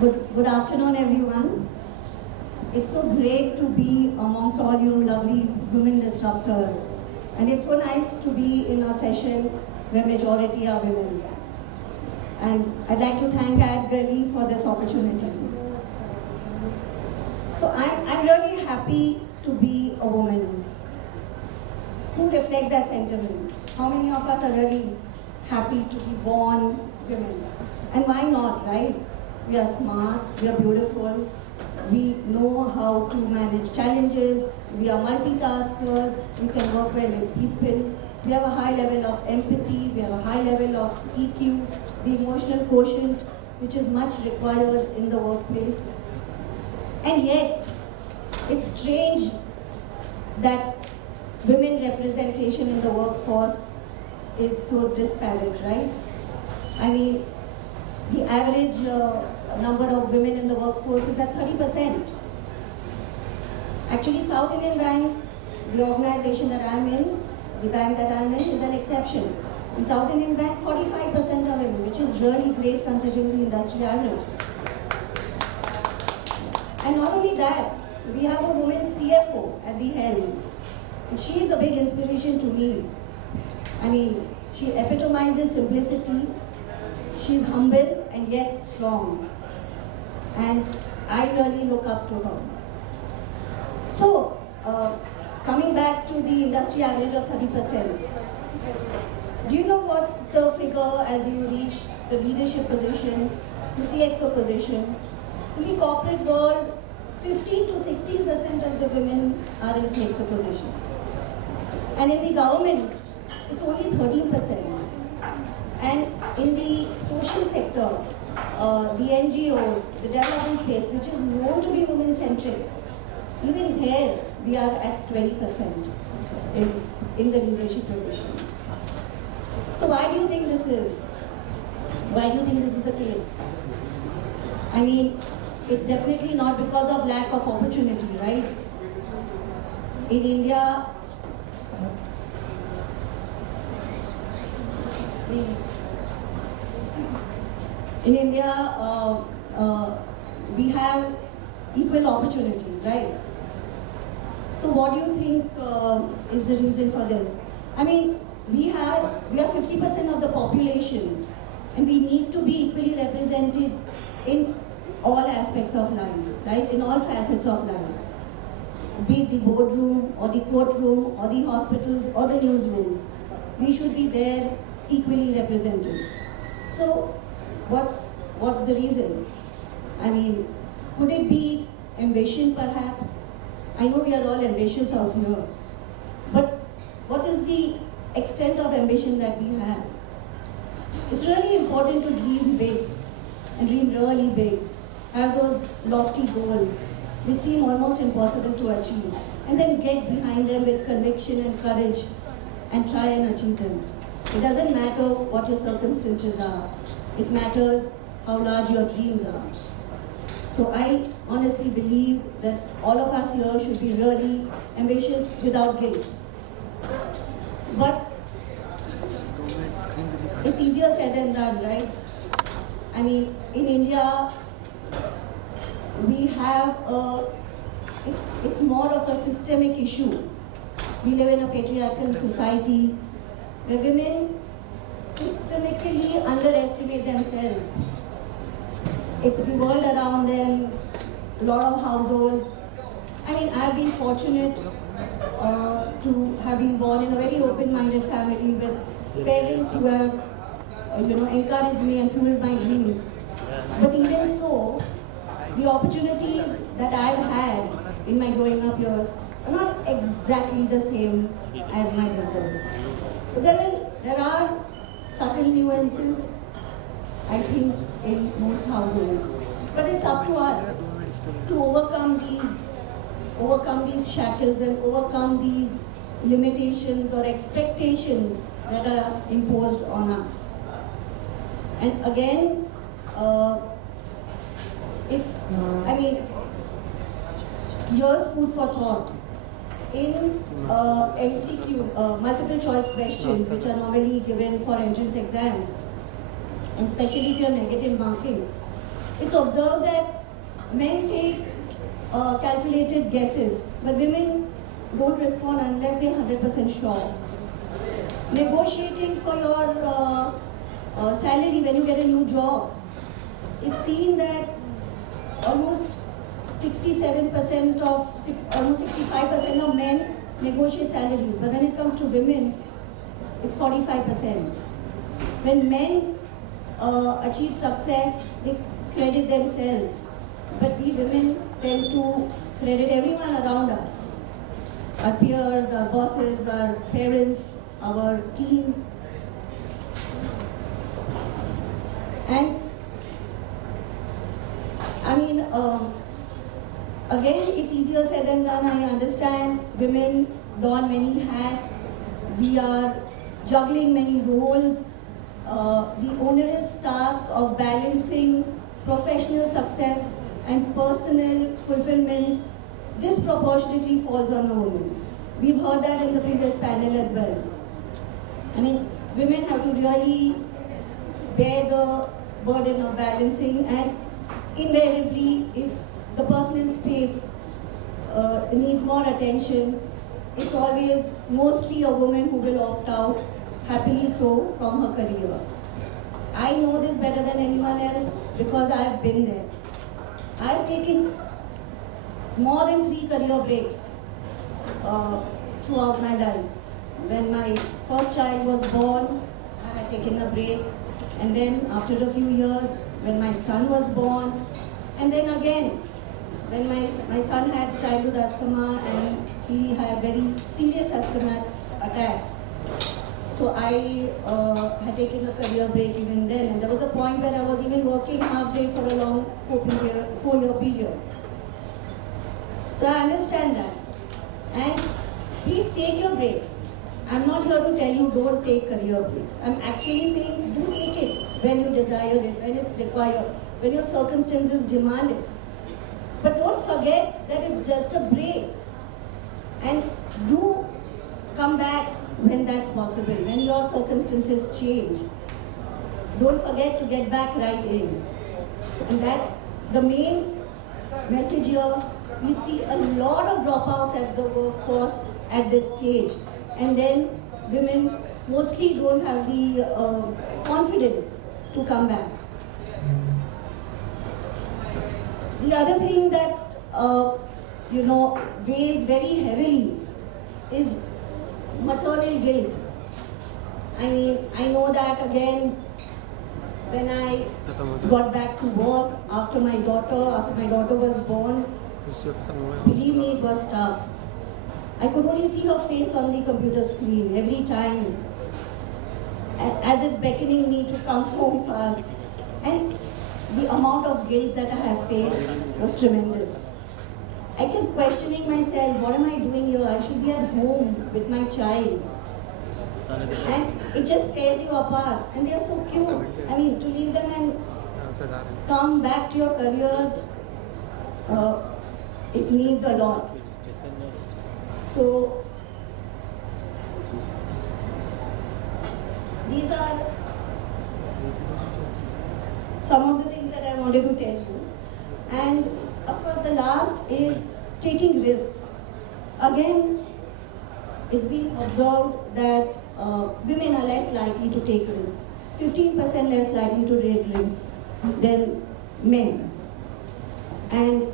Good afternoon, everyone. It's so great to be amongst all you lovely women disruptors. And it's so nice to be in a session where majority are women. And I'd like to thank Ad Gully for this opportunity. So I'm really happy to be a woman. Who reflects that sentiment? How many of us are really happy to be born women? And why not, right? We are smart, we are beautiful, we know how to manage challenges, we are multitaskers, we can work well with people, we have a high level of empathy, we have a high level of EQ, the emotional quotient, which is much required in the workplace. And yet, it's strange that women representation in the workforce is so disparate, right? I mean, the average number of women in the workforce is at 30%. Actually, South Indian Bank, the organization that I'm in, the bank that I'm in, is an exception. In South Indian Bank, 45% are women, which is really great considering the industry average. And not only that, we have a woman CFO at the helm. And she is a big inspiration to me. I mean, she epitomizes simplicity. She's humble and yet strong. And I really look up to her. So, coming back to the industry average of 30%, do you know what's the figure as you reach the leadership position, the CXO position? In the corporate world, 15 to 16% of the women are in CXO positions. And in the government, it's only 13%. And in the social sector, the NGOs, the development space, which is known to be women-centric, even there we are at 20% in the leadership position. So why do you think this is? Why do you think this is the case? I mean, it's definitely not because of lack of opportunity, right? In India, we have equal opportunities, right? So what do you think is the reason for this? I mean, we are 50% of the population, and we need to be equally represented in all aspects of life, right? In all facets of life. Be it the boardroom, or the courtroom, or the hospitals, or the newsrooms. We should be there equally represented. So, what's the reason? I mean, could it be ambition perhaps? I know we are all ambitious out here, but what is the extent of ambition that we have? It's really important to dream big, and dream really big. Have those lofty goals which seem almost impossible to achieve, and then get behind them with conviction and courage and try and achieve them. It doesn't matter what your circumstances are. It matters how large your dreams are. So I honestly believe that all of us here should be really ambitious without guilt. But it's easier said than done, right? I mean, in India, we have it's more of a systemic issue. We live in a patriarchal society where women systemically underestimate themselves. It's the world around them, a lot of households. I mean, I've been fortunate to have been born in a very open-minded family with parents who have, encouraged me and fueled my dreams. But even so, the opportunities that I've had in my growing up years are not exactly the same as my brothers. So there are subtle nuances, I think, in most households. But it's up to us to overcome these shackles and overcome these limitations or expectations that are imposed on us. And again, here's food for thought. In MCQ, multiple choice questions, which are normally given for entrance exams, and especially if you're negative marking, It's observed that men take calculated guesses, but women don't respond unless they're 100% sure. Negotiating for your salary when you get a new job, it's seen that almost 67% almost 65% of men negotiate salaries, but when it comes to women, it's 45%. When men achieve success, they credit themselves, but we women tend to credit everyone around us, our peers, our bosses, our parents, our team. And I mean, again, it's easier said than done. I understand women don many hats. We are juggling many roles. The onerous task of balancing professional success and personal fulfillment disproportionately falls on a woman. We've heard that in the previous panel as well. I mean, women have to really bear the burden of balancing, and invariably, if the personal space needs more attention, it's always mostly a woman who will opt out, happily so, from her career. I know this better than anyone else because I've been there. I've taken more than 3 career breaks throughout my life. When my first child was born, I had taken a break. And then after a few years, when my son was born, and then again, when my son had childhood asthma and he had very serious asthma attacks. So I had taken a career break even then, and there was a point where I was even working half day for a long 4-year period. So I understand that. And please take your breaks. I'm not here to tell you don't take career breaks. I'm actually saying do take it when you desire it, when it's required, when your circumstances demand it. But don't forget that it's just a break. And do come back when that's possible, when your circumstances change. Don't forget to get back right in. And that's the main message here. We see a lot of dropouts at the workforce at this stage. And then women mostly don't have the confidence to come back. The other thing that weighs very heavily is maternal guilt. I mean, I know that again, when I got back to work after my daughter was born, believe me, it was tough. I could only see her face on the computer screen every time, as if beckoning me to come home fast. And the amount of guilt that I have faced was tremendous. I kept questioning myself, what am I doing here? I should be at home with my child. And it just tears you apart. And they are so cute. I mean, to leave them and come back to your careers, it needs a lot. So, these are some of the things that I wanted to tell you. And of course, the last is taking risks. Again, it's been observed that women are less likely to take risks, 15% less likely to take risks than men. And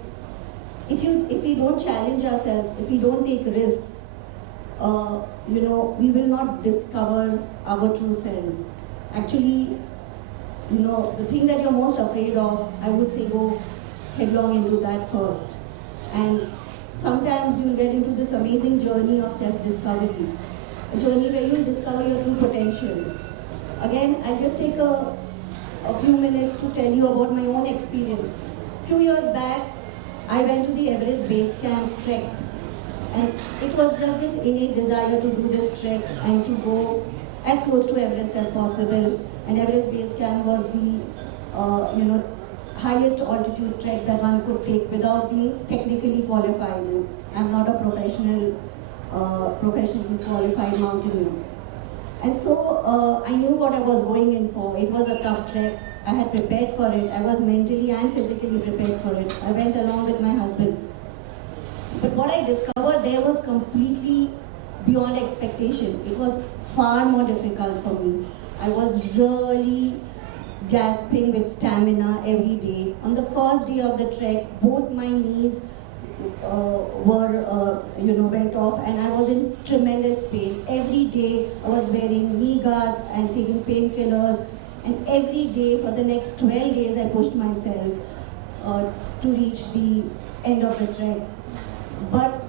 if we don't challenge ourselves, if we don't take risks, we will not discover our true self. Actually, the thing that you're most afraid of, I would say go headlong into that first. And sometimes you'll get into this amazing journey of self-discovery, a journey where you'll discover your true potential. Again, I'll just take a few minutes to tell you about my own experience. A few years back, I went to the Everest Base Camp trek, and it was just this innate desire to do this trek and to go as close to Everest as possible. And Everest Base Camp was the highest altitude trek that one could take without being technically qualified. And I'm not a professionally qualified mountaineer. And so I knew what I was going in for. It was a tough trek. I had prepared for it. I was mentally and physically prepared for it. I went along with my husband. But what I discovered there was completely beyond expectation. It was far more difficult for me. I was really gasping with stamina every day. On the first day of the trek, both my knees went off, and I was in tremendous pain. Every day I was wearing knee guards and taking painkillers, and every day for the next 12 days I pushed myself to reach the end of the trek. But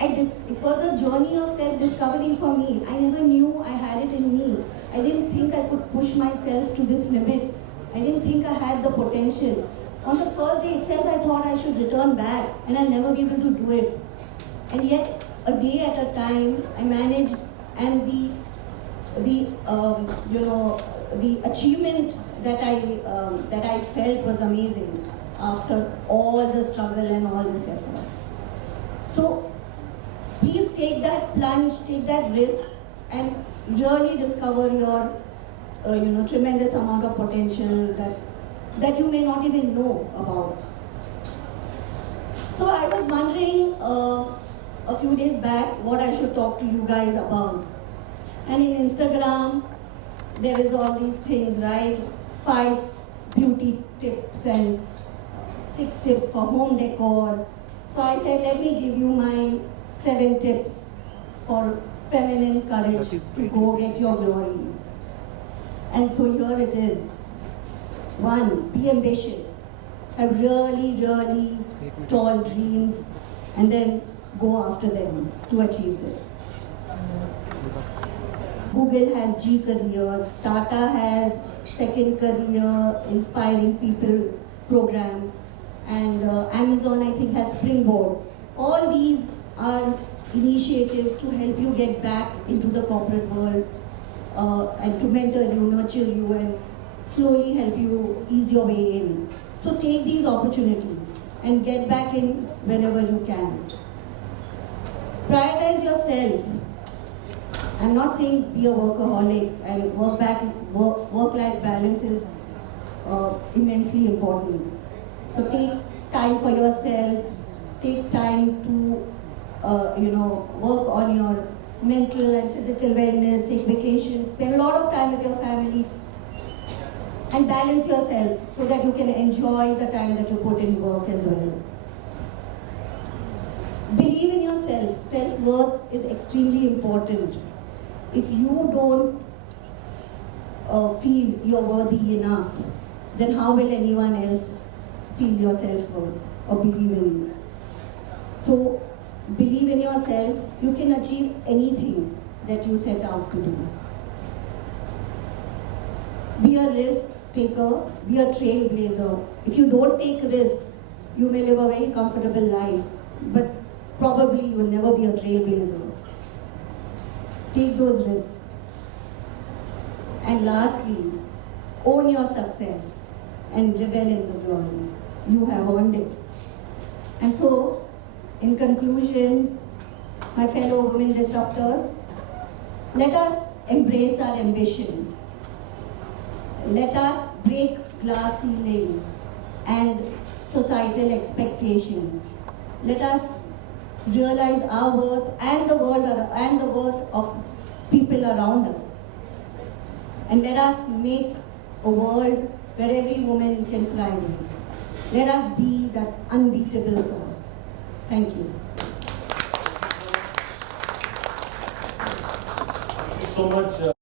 it was a journey of self-discovery for me. I never knew I had it in me. I didn't think I could push myself to this limit. I didn't think I had the potential. On the first day itself, I thought I should return back and I'll never be able to do it. And yet, a day at a time, I managed, and the achievement that I felt was amazing after all the struggle and all this effort. So, please take that plunge, take that risk, and really discover your tremendous amount of potential that you may not even know about. So I was wondering a few days back what I should talk to you guys about. And in Instagram, there is all these things, right? 5 beauty tips and 6 tips for home decor. So I said, let me give you my 7 tips for feminine courage to go get your glory. And so here it is. 1, be ambitious. Have really, really tall dreams, and then go after them to achieve them. Google has G Careers, Tata has Second Career, Inspiring People program, and Amazon, I think, has Springboard. All these are initiatives to help you get back into the corporate world and to mentor you, nurture you, and slowly help you ease your way in. So take these opportunities and get back in whenever you can. Prioritize yourself. I'm not saying be a workaholic, and work-life balance is immensely important. So take time for yourself, take time to work on your mental and physical wellness, take vacations, spend a lot of time with your family, and balance yourself so that you can enjoy the time that you put in work as well. Believe in yourself. Self-worth is extremely important. If you don't feel you're worthy enough, then how will anyone else feel your self-worth or believe in you? So believe in yourself. You can achieve anything that you set out to do. Be a risk taker, be a trailblazer. If you don't take risks, you may live a very comfortable life, but probably you will never be a trailblazer. Take those risks. And lastly, own your success and revel in the glory. You have earned it. And so, in conclusion, my fellow women disruptors, let us embrace our ambition. Let us break glass ceilings and societal expectations. Let us realize our worth and the worth of people around us. And let us make a world where every woman can thrive. Let us be that unbeatable source. Thank you. Thank you so much.